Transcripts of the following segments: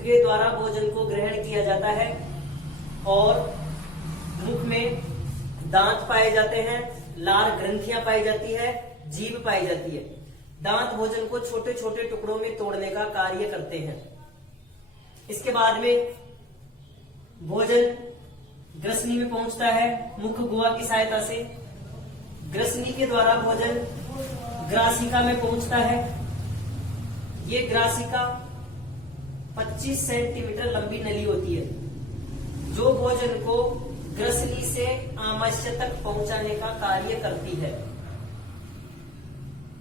के द्वारा भोजन को ग्रहण किया जाता है और मुख में दांत पाए जाते हैं, लार ग्रंथियां पाई जाती है, जीभ पाई जाती है। दांत भोजन को छोटे छोटे टुकड़ों में तोड़ने का कार्य करते हैं। इसके बाद में भोजन ग्रसनी में पहुंचता है मुख गुहा की सहायता से। ग्रसनी के द्वारा भोजन ग्रासिका में पहुंचता है। ये ग्रासिका 25 सेंटीमीटर लंबी नली होती है जो भोजन को ग्रसनी से आमाशय तक पहुंचाने का कार्य करती है।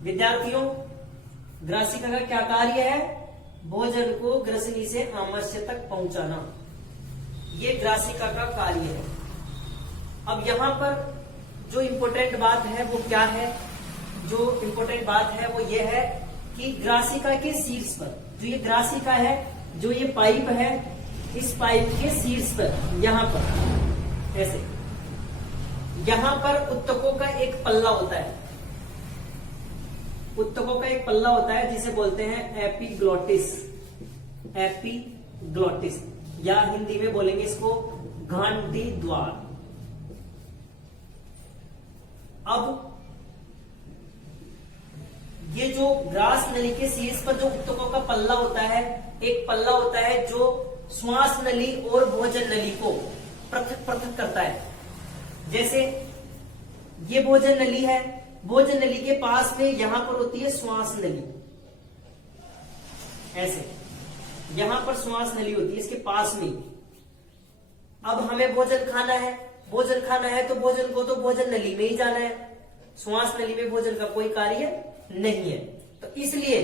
विद्यार्थियों, ग्रासिका का क्या कार्य है? भोजन को ग्रसनी से आमाशय तक पहुंचाना, ये ग्रासिका का कार्य है। अब यहां पर जो इंपॉर्टेंट बात है वो क्या है? जो इंपॉर्टेंट बात है वो ये है कि ग्रासिका के शीर्ष पर, जो ये ग्रासिका है, जो ये पाइप है, इस पाइप के शीर्ष पर यहां पर ऐसे, यहां पर उत्तकों का एक पल्ला होता है। उत्तकों का एक पल्ला होता है जिसे बोलते हैं एपिग्लोटिस। एपिग्लोटिस या हिंदी में बोलेंगे इसको घंटी द्वार। अब ये जो ग्रास नली के शीर्ष पर जो उत्तकों का पल्ला होता है, एक पल्ला होता है जो श्वास नली और भोजन नली को पृथक पृथक करता है। जैसे ये भोजन नली है, भोजन नली के पास में यहां पर होती है श्वास नली, ऐसे यहां पर श्वास नली होती है इसके पास में। अब हमें भोजन खाना है, भोजन खाना है तो भोजन को तो भोजन नली में ही जाना है, श्वास नली में भोजन का कोई कार्य नहीं है। तो इसलिए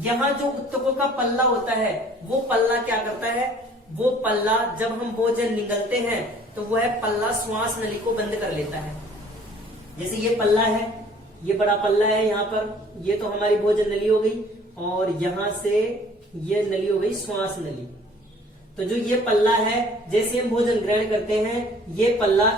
यहां जो उत्तकों का पल्ला होता है वो पल्ला क्या करता है? वो पल्ला जब हम भोजन निगलते हैं तो वह पल्ला श्वास नली को बंद कर लेता है। जैसे ये पल्ला है, ये बड़ा पल्ला है यहाँ पर, ये तो हमारी भोजन नली हो गई और यहां से ये नली हो गई श्वास नली। तो जो ये पल्ला है, जैसे हम भोजन ग्रहण करते हैं, ये पल्ला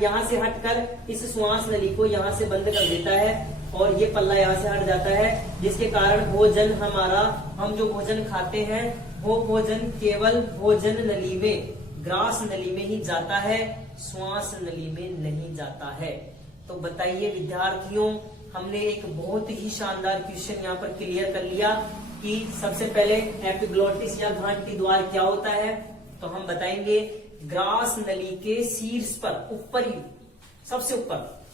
यहां से हटकर इस श्वास नली को यहां से बंद कर देता है और ये पल्ला यहां से हट जाता है, जिसके कारण भोजन हमारा, हम जो भोजन खाते हैं वो भोजन केवल भोजन नली में, ग्रास नली में ही जाता है, श्वास नली में नहीं जाता है। तो बताइए विद्यार्थियों, हमने एक बहुत ही शानदार क्वेश्चन यहाँ पर क्लियर कर लिया कि सबसे पहले एपिग्लोटिस या घंटी द्वार क्या होता है। तो हम बताएंगे ग्रास नली के शीर्ष पर, ऊपर ही सबसे ऊपर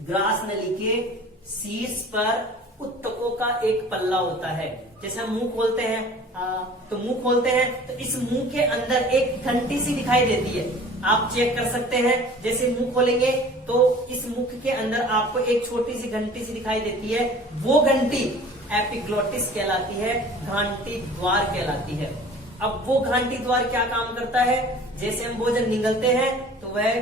ग्रास नली के शीर्ष पर उत्तकों का एक पल्ला होता है। जैसे हम मुंह खोलते हैं तो मुंह खोलते हैं तो इस मुंह के अंदर एक घंटी सी दिखाई देती है, आप चेक कर सकते हैं। जैसे मुंह खोलेंगे तो इस मुख के अंदर आपको एक छोटी सी घंटी सी दिखाई देती है, वो घंटी एपिग्लोटिस कहलाती है, घंटी द्वार कहलाती है। अब वो घंटी द्वार क्या काम करता है? जैसे हम भोजन निगलते हैं तो वह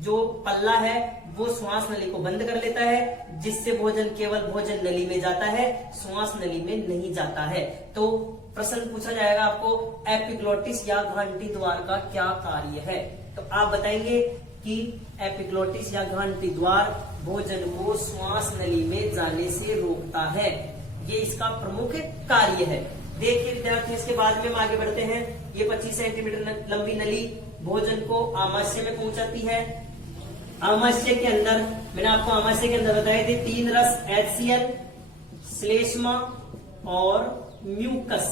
जो पल्ला है वो श्वास नली को बंद कर लेता है, जिससे भोजन केवल भोजन नली में जाता है, श्वास नली में नहीं जाता है। तो प्रश्न पूछा जाएगा आपको, एपिग्लोटिस या घंटी द्वार का क्या कार्य है? तो आप बताएंगे कि एपिग्लोटिस या घंटी द्वार भोजन को श्वास नली में जाने से रोकता है, ये इसका प्रमुख कार्य है। देखिए विद्यार्थी, इसके बाद में हम आगे बढ़ते हैं। ये 25 सेंटीमीटर लंबी नली भोजन को आमाशय में पहुंचाती है। आमाशय के अंदर, मैंने आपको आमाशय के अंदर बताए थे 3 रस, HCl, श्लेष्मा और म्यूकस।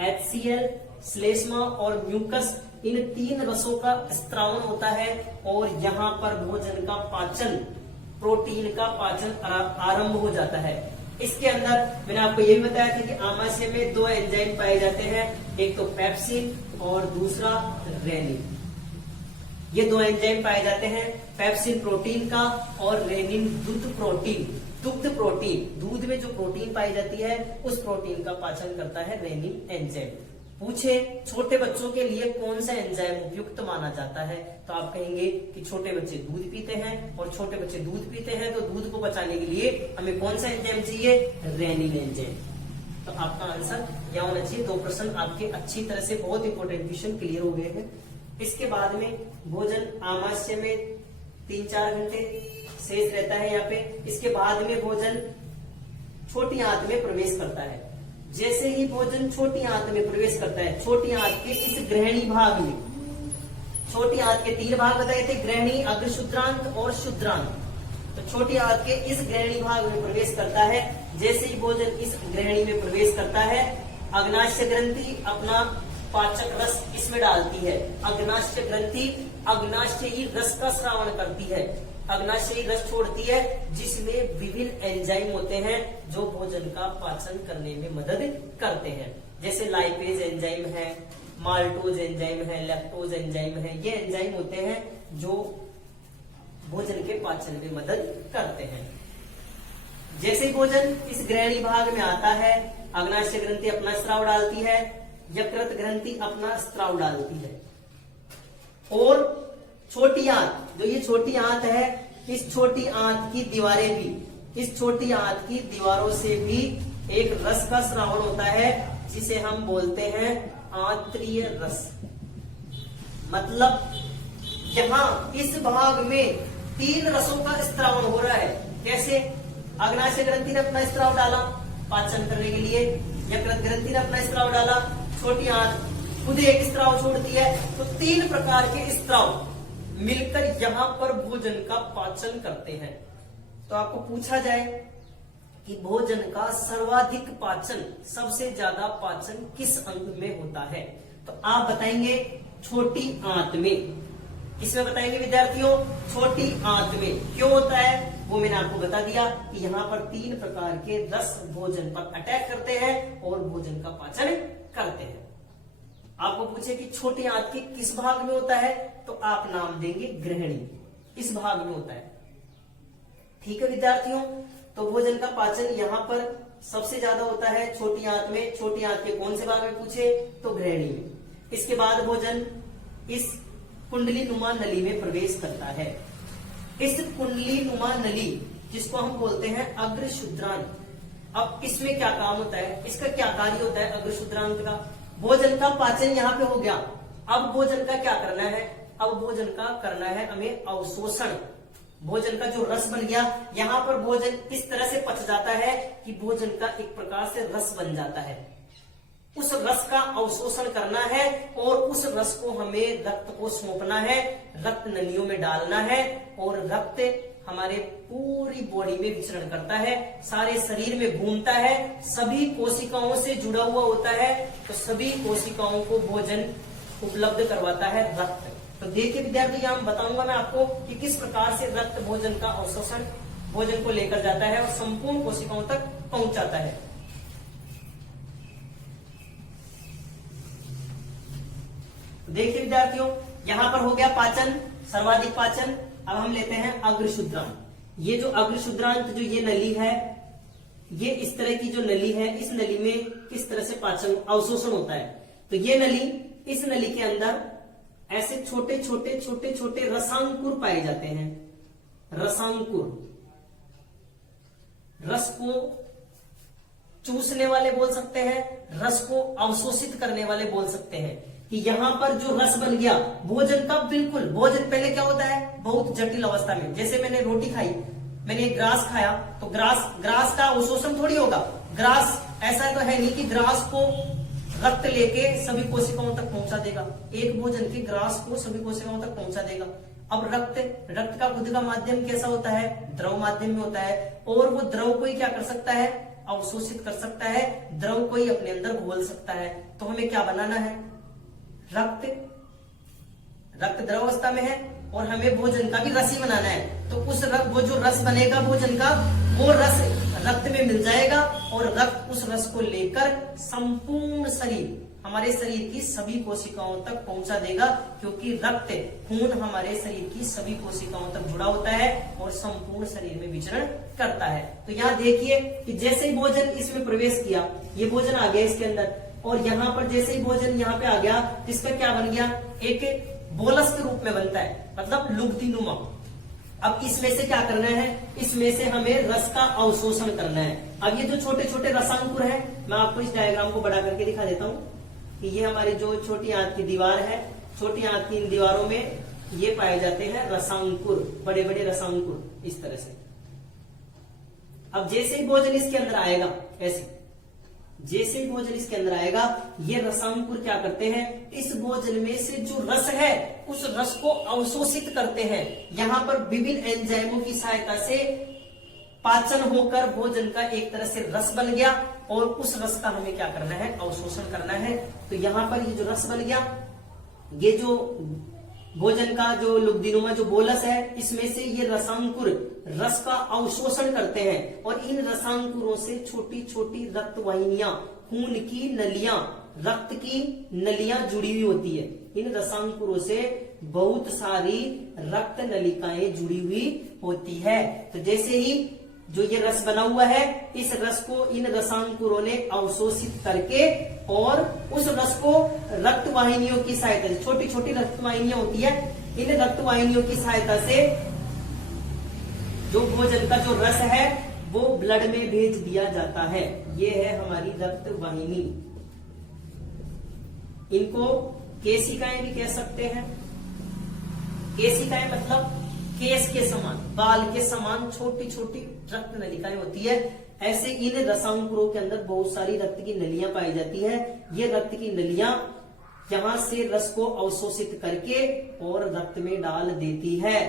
HCl, श्लेष्मा और म्यूकस, इन 3 रसों का स्त्रावन होता है और यहाँ पर भोजन का पाचन, प्रोटीन का पाचन आरंभ हो जाता है। इसके अंदर मैंने आपको ये भी बताया था कि आमाशय में 2 एंजाइम पाए जाते हैं, एक तो पेप्सिन और दूसरा रेनिन। ये 2 एंजाइम पाए जाते हैं, पेप्सिन प्रोटीन का और रेनिन दुग्ध प्रोटीन। दुग्ध प्रोटीन, दूध में जो प्रोटीन पाई जाती है उस प्रोटीन का पाचन करता है रेनिन एंजाइम। पूछे छोटे बच्चों के लिए कौन सा एंजाइम उपयुक्त माना जाता है, तो आप कहेंगे कि छोटे बच्चे दूध पीते हैं और छोटे बच्चे दूध पीते हैं तो दूध को बचाने के लिए हमें कौन सा एंजाइम चाहिए? Renin enzyme. तो आपका आंसर क्या होना चाहिए? 2 प्रश्न आपके अच्छी तरह से, बहुत इंपॉर्टेंट क्वेश्चन क्लियर हो गए हैं। इसके बाद में भोजन आमाशय में 3-4 घंटे शेष रहता है यहाँ पे। इसके बाद में भोजन छोटी आंत में प्रवेश करता है। जैसे ही भोजन छोटी आंत में प्रवेश करता है, छोटी आंत के इस ग्रहणी भाग में, छोटी आंत के 3 भाग बताए थे, ग्रहणी, अग्रशुद्रांत और शुद्रांत। तो छोटी आंत के इस ग्रहणी भाग में प्रवेश करता है। जैसे ही भोजन इस ग्रहणी में प्रवेश करता है, अग्नाशय ग्रंथि अपना पाचक रस इसमें डालती है। अग्नाशय ग्रंथि अग्नाशयी रस का स्रावण करती है, अग्नाशयी रस छोड़ती है, जिसमें विभिन्न एंजाइम होते हैं जो भोजन का पाचन करने में मदद करते हैं। जैसे लाइपेज एंजाइम है, माल्टोज एंजाइम है, लैक्टोज एंजाइम है। ये एंजाइम होते हैं जो भोजन के पाचन में मदद करते हैं। जैसे ही भोजन इस ग्रहणी भाग में आता है, अग्नाशय ग्रंथि अपना स्राव डालती है, यकृत ग्रंथि अपना स्राव डालती है, और छोटी आंत, जो ये छोटी आंत है, इस छोटी आंत की दीवारें भी, इस छोटी आंत की दीवारों से भी एक रस का स्रावण होता है, जिसे हम बोलते हैं आंत्रीय रस। मतलब यहां इस भाग में 3 रसों का स्रावण हो रहा है। कैसे? अग्नाशय ग्रंथि ने अपना स्राव डाला पाचन करने के लिए, यकृत ग्रंथि ने अपना स्राव डाला, छोटी आंत खुद एक स्राव छोड़ती है, तो 3 प्रकार के स्राव मिलकर यहां पर भोजन का पाचन करते हैं। तो आपको पूछा जाए कि भोजन का सर्वाधिक पाचन, सबसे ज्यादा पाचन किस अंग में होता है, तो आप बताएंगे छोटी आंत में। किसमें बताएंगे विद्यार्थियों? छोटी आंत में। क्यों होता है वो मैंने आपको बता दिया कि यहाँ पर 3 प्रकार के रस भोजन पर अटैक करते हैं और भोजन का पाचन करते हैं। आपको पूछे कि छोटी आंत के किस भाग में होता है, तो आप नाम देंगे ग्रहणी, इस भाग में होता है। ठीक है विद्यार्थियों, तो भोजन का पाचन यहाँ पर सबसे ज्यादा होता है छोटी आंत में। छोटी आंत के कौन से भाग में पूछे, तो ग्रहणी में। इसके बाद भोजन इस कुंडली नुमा नली में प्रवेश करता है। इस कुंडली नुमा नली, जिसको हम बोलते हैं अग्रशुद्रांत, अब इसमें क्या काम होता है, इसका क्या कार्य होता है अग्रशुद्रांत का? भोजन का पाचन यहाँ पे हो गया। अब भोजन का क्या करना है? अब भोजन का करना है हमें अवशोषण। भोजन का जो रस बन गया, यहाँ पर भोजन इस तरह से पच जाता है कि भोजन का एक प्रकार से रस बन जाता है। उस रस का अवशोषण करना है और उस रस को हमें रक्त को सौंपना है, रक्त नलियों में डालना है, और रक्त हमारे पूरी बॉडी में विचरण करता है, सारे शरीर में घूमता है, सभी कोशिकाओं से जुड़ा हुआ होता है। तो सभी कोशिकाओं को भोजन उपलब्ध करवाता है रक्त। तो देखिए विद्यार्थी, यहाँ बताऊंगा मैं आपको कि किस प्रकार से रक्त भोजन का अवशोषण भोजन को लेकर जाता है और संपूर्ण कोशिकाओं तक पहुंचाता है। देखिए विद्यार्थियों, यहाँ पर हो गया पाचन, सर्वाधिक पाचन। अब हम लेते हैं अग्रशुद्रांत। ये जो अग्रशुद्रांत, जो ये नली है, ये इस तरह की जो नली है, इस नली में किस तरह से पाचन अवशोषण होता है। तो ये नली, इस नली के अंदर ऐसे छोटे छोटे छोटे छोटे रसांकुर पाए जाते हैं। रसांकुर, रस को चूसने वाले बोल सकते हैं, रस को अवशोषित करने वाले बोल सकते हैं। कि यहां पर जो रस बन गया भोजन का, बिल्कुल भोजन पहले क्या होता है, बहुत जटिल अवस्था में। जैसे मैंने रोटी खाई, मैंने ग्रास खाया, तो ग्रास का अवशोषण थोड़ी होगा। ग्रास ऐसा तो है नहीं कि ग्रास को रक्त लेके सभी कोशिकाओं तक पहुंचा देगा। एक भोजन के ग्रास को सभी कोशिकाओं तक पहुंचा देगा। अब रक्त का खुद का माध्यम कैसा होता है, द्रव माध्यम में होता है, और वो द्रव को ही क्या कर सकता है, अवशोषित कर सकता है, द्रव को ही अपने अंदर घोल सकता है। तो हमें क्या बनाना है, रक्त द्रव अवस्था में है और हमें भोजन का भी रस ही बनाना है। तो वो जो रस बनेगा भोजन का, वो रस रक्त में मिल जाएगा और रक्त उस रस को लेकर संपूर्ण शरीर, हमारे शरीर की सभी कोशिकाओं तक पहुंचा देगा। क्योंकि रक्त, खून हमारे शरीर की सभी कोशिकाओं तक जुड़ा होता है और संपूर्ण शरीर में विचरण करता है। तो यहाँ देखिए कि जैसे ही भोजन इसमें प्रवेश किया, ये भोजन आ गया इसके अंदर, और यहाँ पर जैसे ही भोजन यहाँ पे आ गया, इसका क्या बन गया, एक बोलस के रूप में बनता है, मतलब लुगदी-नुमा। अब इसमें से क्या करना है, इसमें से हमें रस का अवशोषण करना है। अब ये जो छोटे छोटे रसांकुर है, मैं आपको इस डायग्राम को बड़ा करके दिखा देता हूँ कि ये हमारी जो छोटी आंत की दीवार है, छोटी आंत की इन दीवारों में ये पाए जाते हैं रसांकुर, बड़े बड़े रसांकुर इस तरह से। अब जैसे ही भोजन इसके अंदर आएगा, ऐसे जैसे ही भोजन इसके अंदर आएगा, ये रसांकुर क्या करते हैं, इस भोजन में से जो रस है उस रस को अवशोषित करते हैं। यहाँ पर विभिन्न एंजाइमों की सहायता से पाचन होकर भोजन का एक तरह से रस बन गया और उस रस का हमें क्या करना है, अवशोषण करना है। तो यहाँ पर ये जो रस बन गया, ये जो भोजन का जो लुब्धिनुमा जो बोलस है, इसमें से ये रसांकुर रस का अवशोषण करते हैं और इन रसांकुरों से छोटी छोटी रक्त वाहिनियां, खून की नलियां, रक्त की नलियां जुड़ी हुई होती है। इन रसांकुरों से बहुत सारी रक्त नलिकाएं जुड़ी हुई होती है। तो जैसे ही जो ये रस बना हुआ है, इस रस को इन रसांकुरों ने अवशोषित करके और उस रस को रक्त वाहिनियों की सहायता से, छोटी छोटी रक्त वाहिनियां होती है, इन रक्त वाहिनियों की सहायता से जो भोजन का जो रस है वो ब्लड में भेज दिया जाता है। ये है हमारी रक्त वाहिनी। इनको केशिकाएं भी कह सकते हैं। केशिकाएं मतलब केस के समान, बाल के समान छोटी छोटी रक्त नलिकाएं होती है। ऐसे इन रसांकुरों के अंदर बहुत सारी रक्त की नलियां पाई जाती है। ये रक्त की नलियां यहां से रस को अवशोषित करके और रक्त में डाल देती है।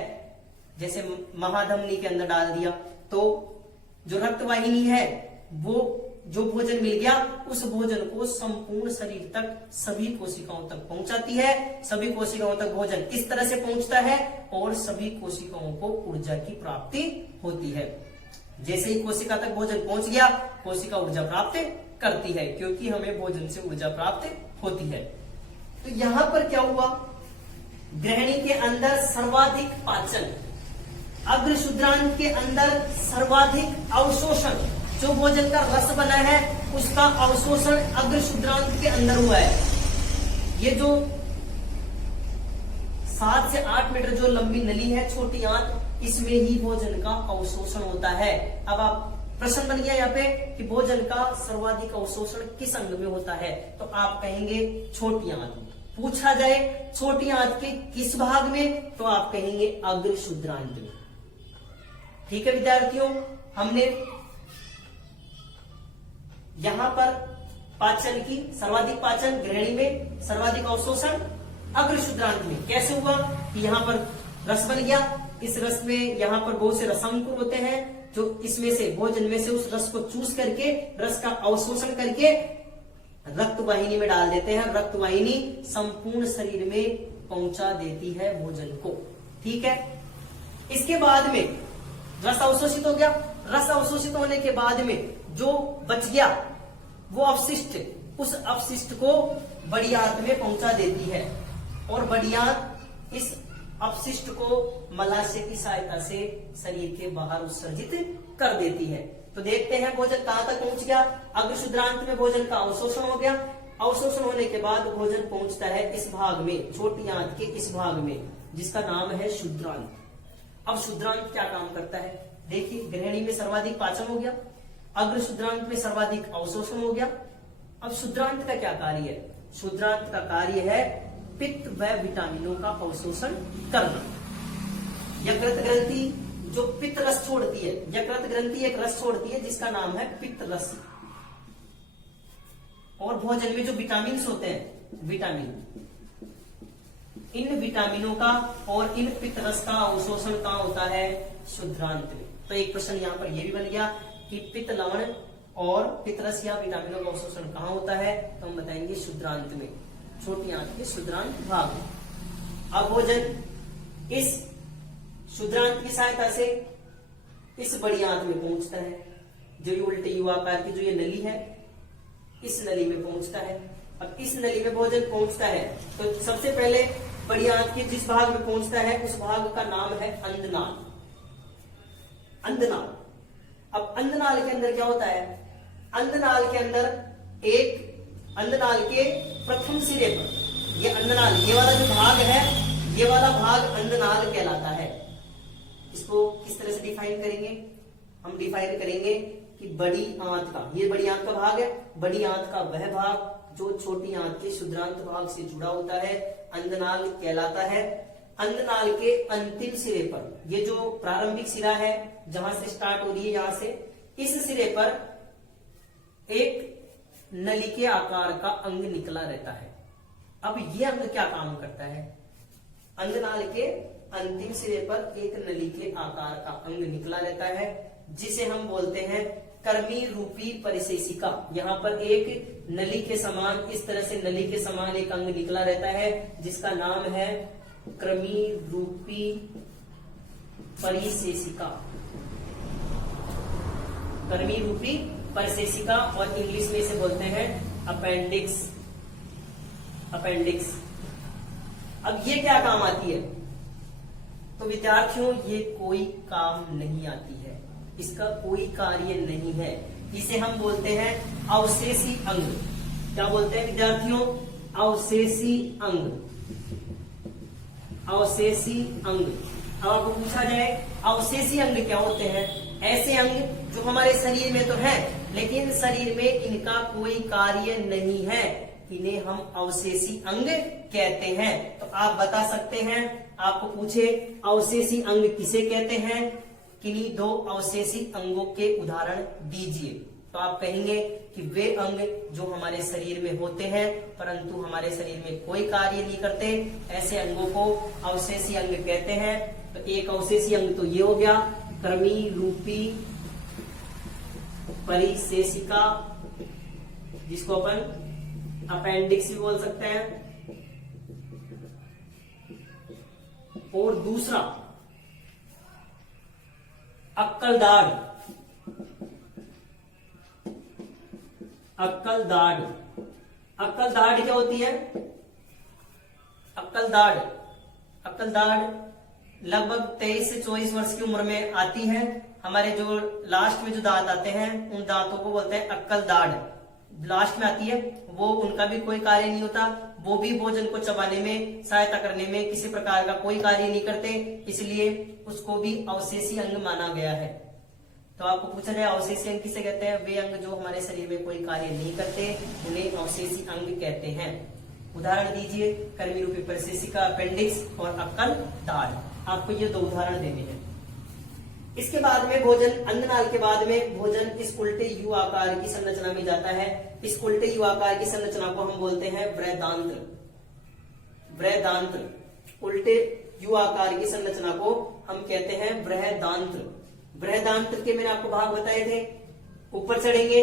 जैसे महाधमनी के अंदर डाल दिया, तो जो रक्त वाहिनी है वो जो भोजन मिल गया उस भोजन को संपूर्ण शरीर तक सभी कोशिकाओं तक पहुंचाती है। सभी कोशिकाओं तक भोजन इस तरह से पहुंचता है और सभी कोशिकाओं को ऊर्जा की प्राप्ति होती है। जैसे ही कोशिका तक भोजन पहुंच गया, कोशिका ऊर्जा प्राप्त करती है, क्योंकि हमें भोजन से ऊर्जा प्राप्त होती है। तो यहां पर क्या हुआ, ग्रहणी के अंदर सर्वाधिक पाचन, अग्र शुद्रांत के अंदर सर्वाधिक अवशोषण, जो भोजन का रस बना है उसका अवशोषण अग्र शुद्रांत के अंदर हुआ है। ये जो 7 से 8 मीटर जो लंबी नली है, छोटी आंत, इसमें ही भोजन का अवशोषण होता है। अब आप प्रश्न बन गया यहाँ पे कि भोजन का सर्वाधिक अवशोषण किस अंग में होता है, तो आप कहेंगे छोटी आंत में। पूछा जाए छोटी आंत के किस भाग में, तो आप कहेंगे अग्र शुद्रांत में। ठीक है विद्यार्थियों, हमने यहां पर पाचन की सर्वाधिक पाचन ग्रहणी में, सर्वाधिक अवशोषण अग्र शुद्रांत में। कैसे हुआ कि यहां पर रस बन गया, इस रस में यहां पर बहुत से रसांकुर होते हैं जो इसमें से भोजन में से उस रस को चूस करके रस का अवशोषण करके रक्त वाहिनी में डाल देते हैं। रक्त वाहिनी संपूर्ण शरीर में पहुंचा देती है भोजन को। ठीक है, इसके बाद में रस अवशोषित हो गया। रस अवशोषित होने के बाद में जो बच गया वो अपशिष्ट, उस अपशिष्ट को बड़ी आंत में पहुंचा देती है और बड़ी आंत इस अपशिष्ट को मलाशय की सहायता से शरीर के बाहर उत्सर्जित कर देती है। तो देखते हैं भोजन कहां तक पहुंच गया। अग्र शुद्रांत में भोजन का अवशोषण हो गया। अवशोषण होने के बाद भोजन पहुंचता है इस भाग में, छोटी आंत के इस भाग में, जिसका नाम है शुद्रांत। अब शुद्रांत क्या काम करता है, देखिए ग्रहणी में सर्वाधिक पाचन हो गया, अग्र शुद्रांत में सर्वाधिक अवशोषण हो गया। अब शुद्रांत का क्या कार्य है, शुद्रांत का कार्य है पित्त व विटामिनों का अवशोषण करना। यकृत ग्रंथि जो पित्त रस छोड़ती है, यकृत ग्रंथि एक रस छोड़ती है जिसका नाम है पित्त रस। और भोजन में जो विटामिन होते हैं, विटामिन, इन विटामिनों का और इन पित्त रस का अवशोषण कहां होता है, शुद्रांत में। तो एक प्रश्न यहां पर यह भी बन गया कि पित्त लवण और पित्त रस या विटामिनों का अवशोषण कहां होता है, तो हम बताएंगे शुद्रांत में, छोटी आंत के शुद्रांत भाग में। अब भोजन इस शुद्रांत की सहायता से इस बड़ी आंत में पहुंचता है। जो ये उल्टे यू आकार की जो ये नली है, इस नली में पहुंचता है। अब इस नली में भोजन पहुंचता है तो सबसे पहले बड़ी आंत के जिस भाग में पहुंचता है उस भाग का नाम है अंधनाल। अंधनाल। अब अंधनाल के अंदर क्या होता है, अंधनाल के अंदर एक अंधनाल के प्रथम सिरे पर ये अंधनाल, ये वाला जो भाग है, ये वाला भाग अंधनाल कहलाता है। इसको किस तरह से डिफाइन करेंगे, हम डिफाइन करेंगे कि बड़ी आंत का, ये बड़ी आंत का भाग है, बड़ी आंत का वह भाग जो छोटी आंत के शुद्रांत भाग से जुड़ा होता है अंधनाल कहलाता है। अंधनाल के अंतिम सिरे पर, ये जो प्रारंभिक सिरा है जहां से स्टार्ट हो रही है, यहां से इस सिरे पर एक नली के आकार का अंग निकला रहता है। अब ये अंग क्या काम करता है? अंगनाल के अंतिम सिरे पर एक नली के आकार का अंग निकला रहता है, जिसे हम बोलते हैं कर्मी रूपी परिशेषिका। यहाँ पर एक नली के समान, इस तरह से नली के समान एक अंग निकला रहता है, जिसका नाम है कृमि रूपी परिशेषिका। कर्मी रूपी परिशेषिका, और इंग्लिश में इसे बोलते हैं अपेंडिक्स। अपेंडिक्स। अब ये क्या काम आती है? तो विद्यार्थियों, ये कोई काम नहीं आती है, इसका कोई कार्य नहीं है। इसे हम बोलते हैं अवशेषी अंग। क्या बोलते हैं विद्यार्थियों? अवशेषी अंग। अवशेषी अंग। अब आपको पूछा जाए अवशेषी अंग क्या होते हैं? ऐसे अंग जो हमारे शरीर में तो है, लेकिन शरीर में इनका कोई कार्य नहीं है, इन्हें हम अवशेषी अंग कहते हैं। तो आप बता सकते हैं, आपको पूछे अवशेषी अंग किसे कहते हैं, किन्हीं दो अवशेषी अंगों के उदाहरण दीजिए। तो आप कहेंगे कि वे अंग जो हमारे शरीर में होते हैं परंतु हमारे शरीर में कोई कार्य नहीं करते, ऐसे अंगों को अवशेषी अंग कहते हैं। तो एक अवशेषी अंग तो ये हो गया, कृमि रूपी परिशेषिका, जिसको अपन अपेंडिक्स भी बोल सकते हैं। और दूसरा अक्कलदाढ़। अक्कलदाढ़। अक्कलदाढ़ क्या होती है? अक्कलदाढ़। अक्कलदाढ़ लगभग 23 से 24 वर्ष की उम्र में आती है। हमारे जो लास्ट में जो दांत आते हैं उन दांतों को बोलते हैं अक्कलदाढ़। लास्ट में आती है वो, उनका भी कोई कार्य नहीं होता, वो भी भोजन को चबाने में, सहायता करने में किसी प्रकार का कोई कार्य नहीं करते, इसलिए उसको भी अवशेषी अंग माना गया है। तो आपको पूछा जाए अवशेषी अंग किसे कहते हैं? वे अंग जो हमारे शरीर में कोई कार्य नहीं करते, उन्हें अवशेषी अंग कहते हैं। उदाहरण दीजिए, कर्मी रूपी परिशेषिका, अपेंडिक्स और अक्कलदाढ़। आपको ये दो उदाहरण देने हैं। इसके बाद में भोजन, अन्ननाल के बाद में भोजन इस उल्टे यू आकार की संरचना में जाता है। इस उल्टे यू आकार की संरचना को हम बोलते हैं बृहदांत्र। बृहदांत्र। उल्टे यू आकार की संरचना को हम कहते हैं बृहदांत्र। बृहदांत्र के मैंने आपको भाग बताए थे। ऊपर चढ़ेंगे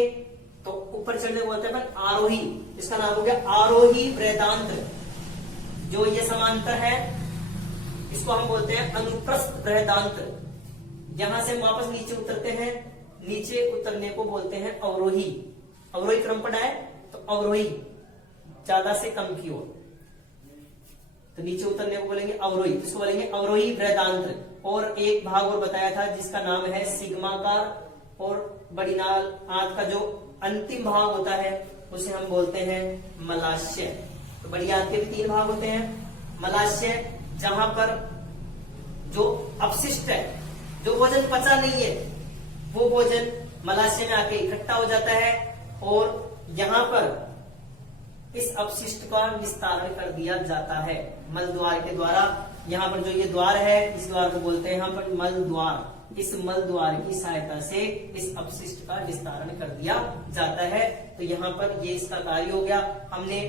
तो ऊपर चढ़ने को बोलते हैं आरोही, इसका नाम हो गया आरोही बृहदांत्र। जो ये समांतर है इसको हम बोलते हैं अनुप्रस्थ बृहदांत्र। यहां से हम वापस नीचे उतरते हैं, नीचे उतरने को बोलते हैं अवरोही। अवरोही क्रम पड़ा है तो अवरोही, ज्यादा से कम की ओर, तो नीचे उतरने को बोलेंगे अवरोही, इसको बोलेंगे अवरोही बृहदांत्र। और एक भाग और बताया था जिसका नाम है सिग्माकार, और बड़ी नाल आंत का जो अंतिम भाग होता है उसे हम बोलते हैं मलाशय। तो बड़ी आंत के भी 3 भाग होते हैं। मलाशय, जहां पर जो अपशिष्ट है, जो भोजन पचा नहीं है, वो भोजन मलाशय में आके इकट्ठा हो जाता है और यहाँ पर इस अपशिष्ट का निस्तारण कर दिया जाता है मल द्वार के द्वारा। यहाँ पर जो ये द्वार है, इस द्वार को बोलते हैं हम पर मल द्वार। इस मल द्वार की सहायता से इस अपशिष्ट का निस्तारण कर दिया जाता है। तो यहाँ पर ये इसका कार्य हो गया। हमने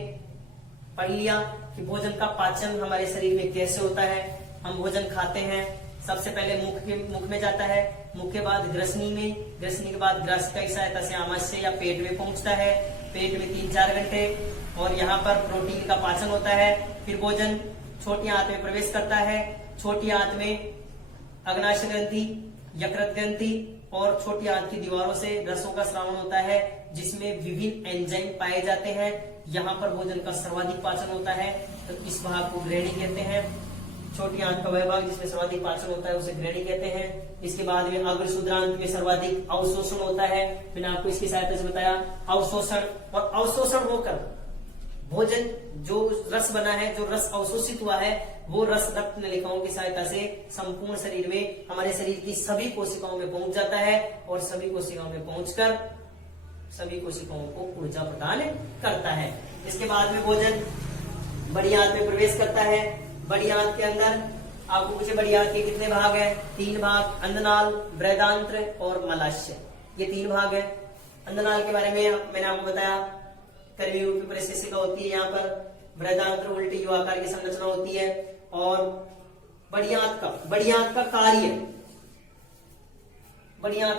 पढ़ लिया कि भोजन का पाचन हमारे शरीर में कैसे होता है। हम भोजन खाते हैं, सबसे पहले मुख में जाता है, मुख के बाद ग्रसनी में, ग्रसनी के बाद ग्रासिका की सहायता से आमाशय या पेट में पहुंचता है, पेट में 3-4 घंटे, और यहाँ पर प्रोटीन का पाचन होता है। फिर भोजन छोटी आंत में प्रवेश करता है। छोटी आंत में अग्नाशय ग्रंथि, यकृत ग्रंथि और छोटी आंत की दीवारों से रसों का स्रावन होता है, जिसमें विभिन्न एंजाइम पाए जाते हैं। यहाँ पर भोजन का सर्वाधिक पाचन होता है, तो इस भाग को ग्रहणी कहते हैं। छोटी आंत का वह भाग जिसमें सर्वाधिक पाचन होता है उसे ग्रहणी कहते हैं। इसके बाद में अग्र शुद्रांत में सर्वाधिक अवशोषण होता है। मैंने आपको इसकी सहायता से बताया अवशोषण, और अवशोषण होकर भोजन जो रस बना है, जो रस अवशोषित हुआ है, वो रस रक्त नलिकाओं की सहायता से संपूर्ण शरीर में, हमारे शरीर की सभी कोशिकाओं में पहुंच जाता है, और सभी कोशिकाओं में पहुंचकर सभी कोशिकाओं को ऊर्जा प्रदान करता है। इसके बाद में भोजन बड़ी आंत में प्रवेश करता है। बड़ी आंत के अंदर आपको पूछे बड़ी आंत के कितने भाग हैं? 3 भाग, अन्ननाल, बृहदांत्र और मलाशय, ये 3 भाग हैं। अन्ननाल के बारे में मैंने आपको बताया कर्वी रूपी परिशिष्टिका होती है, यहाँ पर बृहदान्त्र उल्टी यू आकार की संरचना होती है। और बड़ी आंत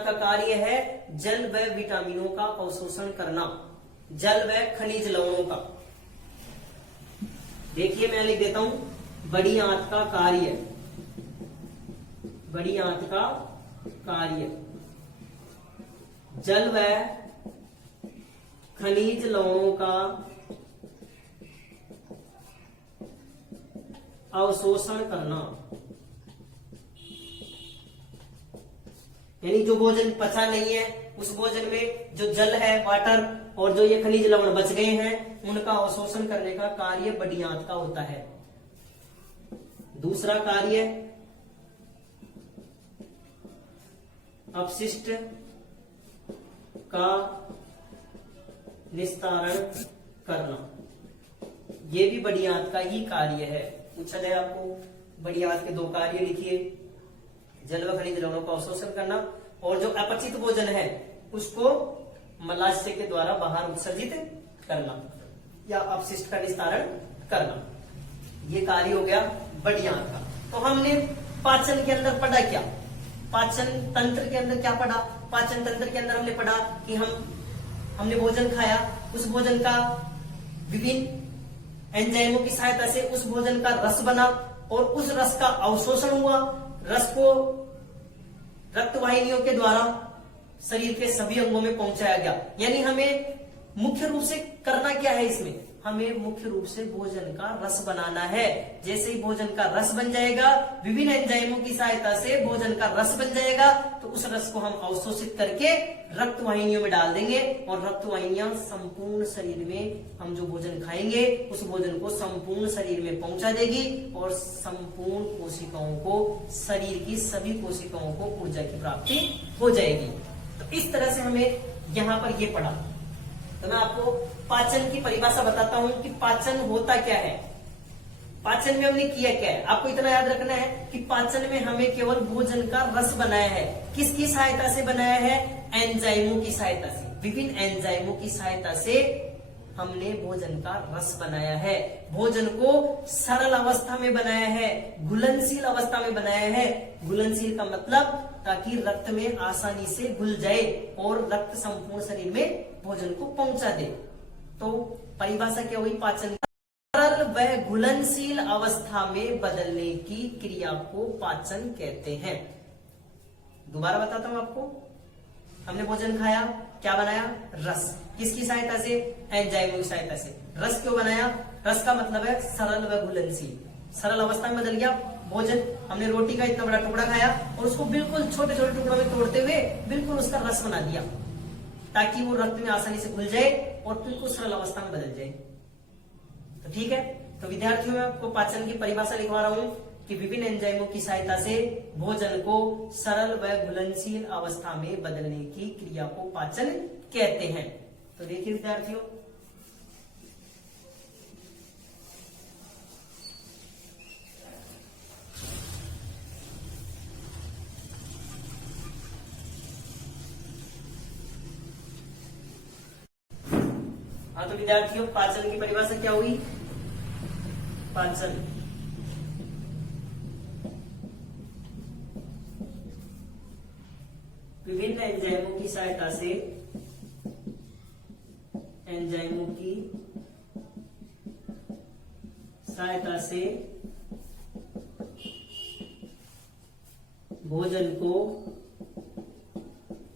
का कार्य है जल व विटामिनों का अवशोषण करना, जल व खनिज लवणों का। देखिए मैं लिख देता हूं, बड़ी आंत का कार्य जल व खनिज लवणों का अवशोषण करना, यानी जो भोजन पचा नहीं है उस भोजन में जो जल है, वाटर, और जो ये खनिज लवण बच गए हैं उनका अवशोषण करने का कार्य बड़ी आंत का होता है। दूसरा कार्य अपशिष्ट का निस्तारण करना, ये भी बड़ी आंत का ही कार्य है। पूछा जाए आपको बड़ी आंत के दो कार्य लिखिए, जल व खनिज लवणों का अवशोषण करना और जो अपचित भोजन है उसको मलाशय के द्वारा बाहर उत्सर्जित करना या अपशिष्ट का निस्तारण करना, ये कार्य हो गया बड़ी आंत का। तो हमने पाचन के अंदर पढ़ा क्या, पाचन तंत्र के अंदर क्या पढ़ा, पाचन तंत्र के अंदर हमने पढ़ा कि हमने भोजन खाया, उस भोजन का विभिन्न एंजाइमों की सहायता से उस भोजन का रस बना और उस रस का अवशोषण हुआ, रस को रक्त वाहिनियों के द्वारा शरीर के सभी अंगों में पहुंचाया गया। यानी हमें मुख्य रूप से करना क्या है, इसमें हमें मुख्य रूप से भोजन का रस बनाना है। जैसे ही भोजन का रस बन जाएगा, विभिन्न एंजाइमों की सहायता से भोजन का रस बन जाएगा, तो उस रस को हम अवशोषित करके रक्त वाहिनियों में डाल देंगे और रक्त वाहिनियां संपूर्ण शरीर में हम जो भोजन खाएंगे उस भोजन को संपूर्ण शरीर में पहुंचा देगी और संपूर्ण कोशिकाओं को, शरीर की सभी कोशिकाओं को ऊर्जा की प्राप्ति हो जाएगी। तो इस तरह से हमें यहाँ पर ये पढ़ा। तो मैं आपको पाचन की परिभाषा बताता हूं कि पाचन होता क्या है, पाचन में हमने किया क्या है। आपको इतना याद रखना है कि पाचन में हमें केवल भोजन का रस बनाया है। किसकी सहायता से बनाया है? एंजाइमों की सहायता से, विभिन्न एंजाइमों की सहायता से हमने भोजन का रस बनाया है। भोजन को सरल अवस्था में बनाया है, घुलनशील अवस्था में बनाया है। घुलनशील का मतलब ताकि रक्त में आसानी से घुल जाए और रक्त संपूर्ण शरीर में भोजन को पहुंचा दे। तो परिभाषा क्या हुई पाचन की? सरल व घुलनशील अवस्था में बदलने की क्रिया को पाचन कहते हैं। दोबारा बताता हूं आपको, हमने भोजन खाया, क्या बनाया? रस। किसकी सहायता से? एंजाइमों की सहायता से। रस क्यों बनाया? रस का मतलब है सरल व घुलनशील। सरल अवस्था में बदल गया भोजन। हमने रोटी का इतना बड़ा टुकड़ा खाया और उसको बिल्कुल छोटे छोटे टुकड़ों में तोड़ते हुए बिल्कुल उसका रस बना दिया ताकि वो रक्त में आसानी से घुल जाए और बिल्कुल सरल अवस्था में बदल जाए। तो ठीक है, तो विद्यार्थियों में आपको पाचन की परिभाषा लिखवा रहा हूं कि विभिन्न एंजाइमों की सहायता से भोजन को सरल व घुलनशील अवस्था में बदलने की क्रिया को पाचन कहते हैं। तो देखिए विद्यार्थियों, हाँ तो विद्यार्थियों पाचन की परिभाषा क्या हुई? पाचन विभिन्न एंजाइमों की सहायता से, एंजाइमों की सहायता से भोजन को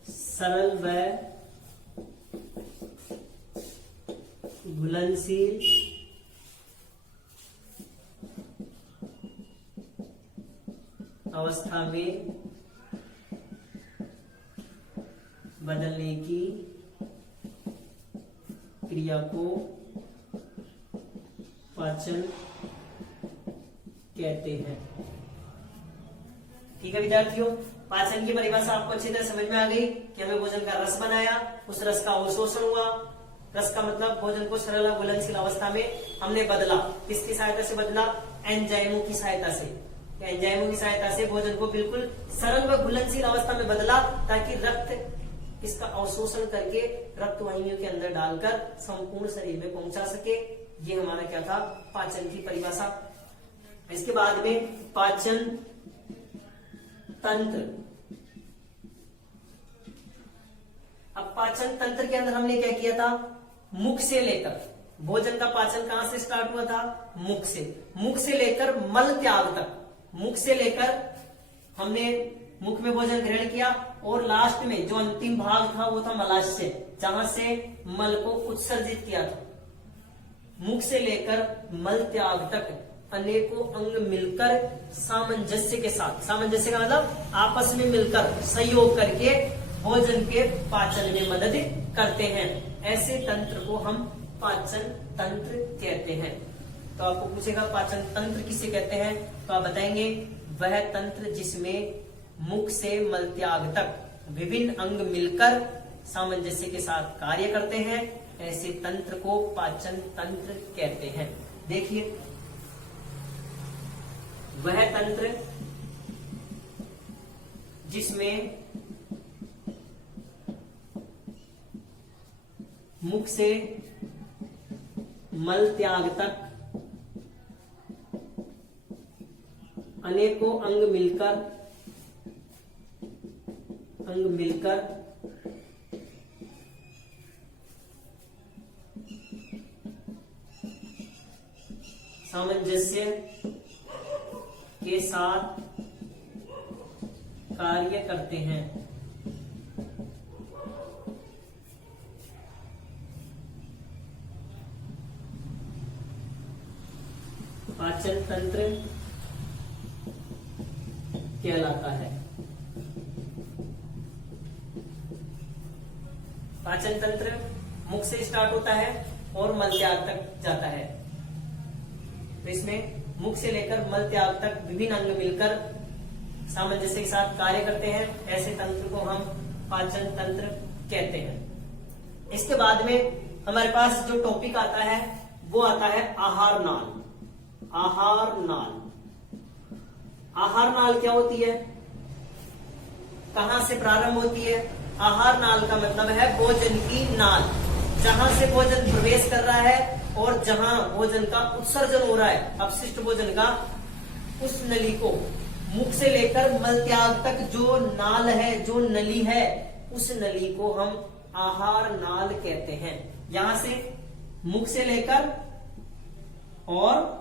सरल व घुलनशील अवस्था में बदलने की क्रिया को पाचन कहते हैं। ठीक है विद्यार्थियों, पाचन की परिभाषा आपको अच्छी तरह समझ में आ गई कि हमें भोजन का रस बनाया, उस रस का अवशोषण हुआ। रस का मतलब भोजन को सरल और घुलनशील अवस्था में हमने बदला। किसकी सहायता से बदला? एंजाइमों की सहायता से। एंजाइमों की सहायता से भोजन को बिल्कुल सरल व घुलनशील अवस्था में बदला ताकि रक्त इसका अवशोषण करके रक्त वाहिनियों के अंदर डालकर संपूर्ण शरीर में पहुंचा सके। ये हमारा क्या था, पाचन की परिभाषा। इसके बाद में पाचन तंत्र। अब पाचन तंत्र के अंदर हमने क्या किया था, मुख से लेकर, भोजन का पाचन कहां से स्टार्ट हुआ था, मुख से, मुख से लेकर मल त्याग तक, मुख से लेकर हमने मुख में भोजन ग्रहण किया और लास्ट में जो अंतिम भाग था वो था मलाशय, जहां से मल को उत्सर्जित किया था। मुख से लेकर मल त्याग तक अनेकों अंग मिलकर सामंजस्य के साथ, सामंजस्य का मतलब आपस में मिलकर सहयोग करके भोजन के पाचन में मदद करते हैं। ऐसे तंत्र को हम पाचन तंत्र कहते हैं। तो आपको पूछेगा पाचन तंत्र किसे कहते हैं, तो आप बताएंगे वह तंत्र जिसमें मुख से मल त्याग तक विभिन्न अंग मिलकर सामंजस्य के साथ कार्य करते हैं, ऐसे तंत्र को पाचन तंत्र कहते हैं। देखिए, वह तंत्र जिसमें मुख से मल त्याग तक अनेकों अंग मिलकर सामंजस्य के साथ कार्य करते हैं। पाचन तंत्र कहलाता है। पाचन तंत्र मुख से स्टार्ट होता है और मल त्याग तक जाता है। तो इसमें मुख से लेकर मल त्याग तक विभिन्न अंग मिलकर सामंजस्य के साथ कार्य करते हैं, ऐसे तंत्र को हम पाचन तंत्र कहते हैं। इसके बाद में हमारे पास जो टॉपिक आता है वो आता है आहार नाल। आहार नाल, आहार नाल क्या होती है, कहां से प्रारंभ होती है? आहार नाल का मतलब है भोजन की नाल, जहां से भोजन प्रवेश कर रहा है और जहां भोजन का उत्सर्जन हो रहा है, अपशिष्ट भोजन का, उस नली को मुख से लेकर मल त्याग तक जो नाल है, जो नली है, उस नली को हम आहार नाल कहते हैं। यहां से मुख से लेकर और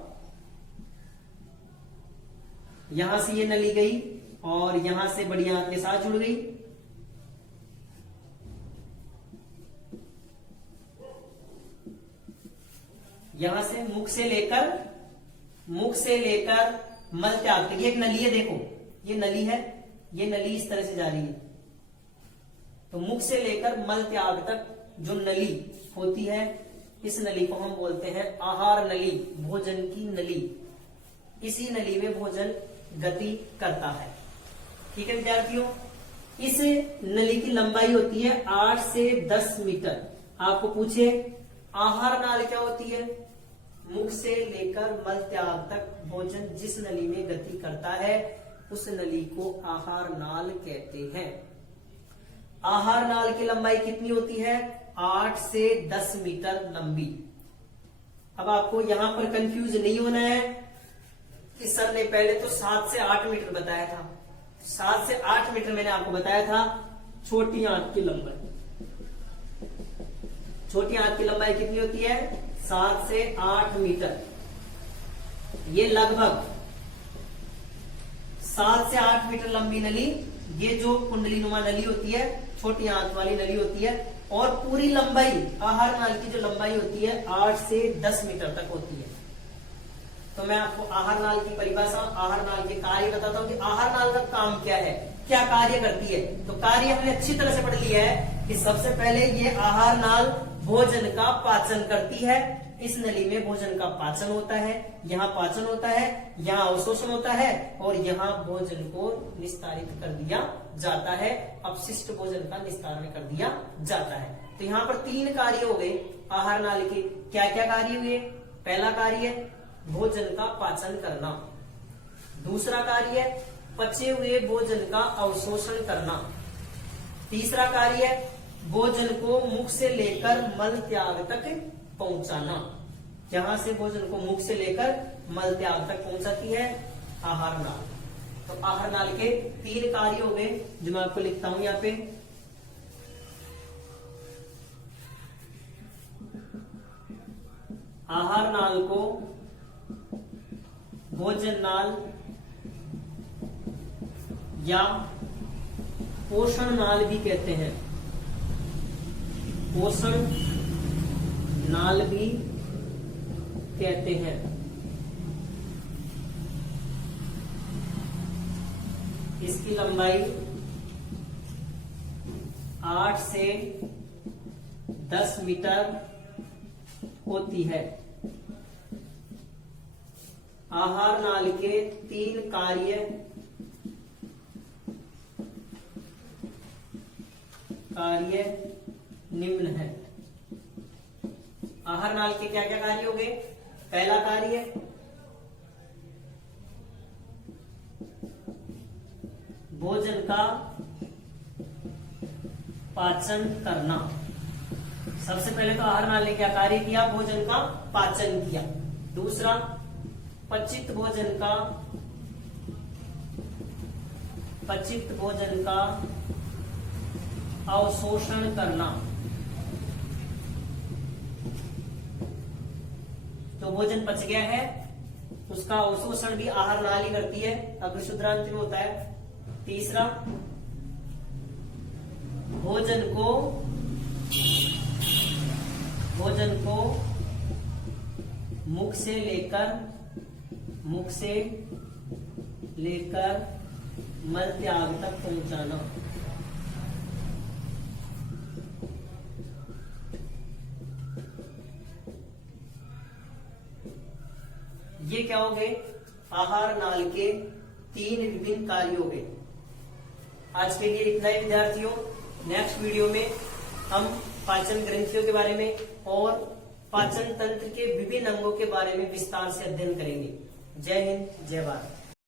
यहां से ये नली गई और यहां से बड़ी आंत के साथ जुड़ गई, यहां से मुख से लेकर मल त्याग तक, ये एक नली है, देखो ये नली है, ये नली इस तरह से जा रही है। तो मुख से लेकर मल त्याग तक जो नली होती है, इस नली को हम बोलते हैं आहार नली, भोजन की नली। इसी नली में भोजन गति करता है। ठीक है विद्यार्थियों, इस नली की लंबाई होती है 8 से 10 मीटर। आपको पूछे आहार नाल क्या होती है? मुख से लेकर मल त्याग तक भोजन जिस नली में गति करता है, उस नली को आहार नाल कहते हैं। आहार नाल की लंबाई कितनी होती है? 8 से 10 मीटर लंबी। अब आपको यहां पर कंफ्यूज नहीं होना है कि सर ने पहले तो 7 से 8 मीटर बताया था। 7 से 8 मीटर मैंने आपको बताया था छोटी आंत की लंबाई। छोटी आंत की लंबाई कितनी होती है? 7 से 8 मीटर। ये लगभग 7 से 8 मीटर लंबी नली, ये जो कुंडलीनुमा नली होती है, छोटी आंत वाली नली होती है, और पूरी लंबाई आहार नाल की जो लंबाई होती है 8 से 10 मीटर तक होती है। तो मैं आपको आहार नाल की परिभाषा, आहार नाल के कार्य बताता हूं कि आहार नाल का काम क्या है, क्या कार्य करती है। तो कार्य हमने अच्छी तरह से पढ़ लिया है कि सबसे पहले ये आहार नाल भोजन का पाचन करती है। इस नली में भोजन का पाचन होता है, यहाँ पाचन होता है, यहाँ अवशोषण होता है, और यहाँ भोजन को निस्तारित कर दिया जाता है, अपशिष्ट भोजन का निस्तारण कर दिया जाता है। तो यहाँ पर 3 कार्य हो गए आहार नाल के। क्या क्या कार्य हुए? पहला कार्य भोजन का पाचन करना, दूसरा कार्य पचे हुए भोजन का अवशोषण करना, तीसरा कार्य भोजन को मुख से लेकर मल त्याग तक पहुंचाना। जहां से भोजन को मुख से लेकर मल त्याग तक पहुंचाती है आहार नाल। तो आहार नाल के 3 कार्य हो गए जो मैं आपको लिखता हूं यहाँ पे। आहार नाल को भोजन नाल या पोषण नाल भी कहते हैं। पोषण नाल भी कहते हैं। इसकी लंबाई 8 से 10 मीटर होती है। आहार नाल के 3 कार्य निम्न है। आहार नाल के क्या क्या कार्य हो गए? पहला कार्य भोजन का पाचन करना। सबसे पहले तो आहार नाल ने क्या कार्य किया? भोजन का पाचन किया। दूसरा, पचित भोजन का अवशोषण करना। तो भोजन पच गया है, उसका अवशोषण भी आहार नाल ही करती है, अग्र शुद्रांत में होता है। तीसरा, भोजन को मुख से लेकर मल त्याग तक पहुंचाना। ये क्या हो गए? आहार नाल के 3 विभिन्न कार्य हो गए। आज के लिए इतना ही विद्यार्थियों। नेक्स्ट वीडियो में हम पाचन ग्रंथियों के बारे में और पाचन तंत्र के विभिन्न अंगों के बारे में विस्तार से अध्ययन करेंगे। जय हिंद, जय भारत।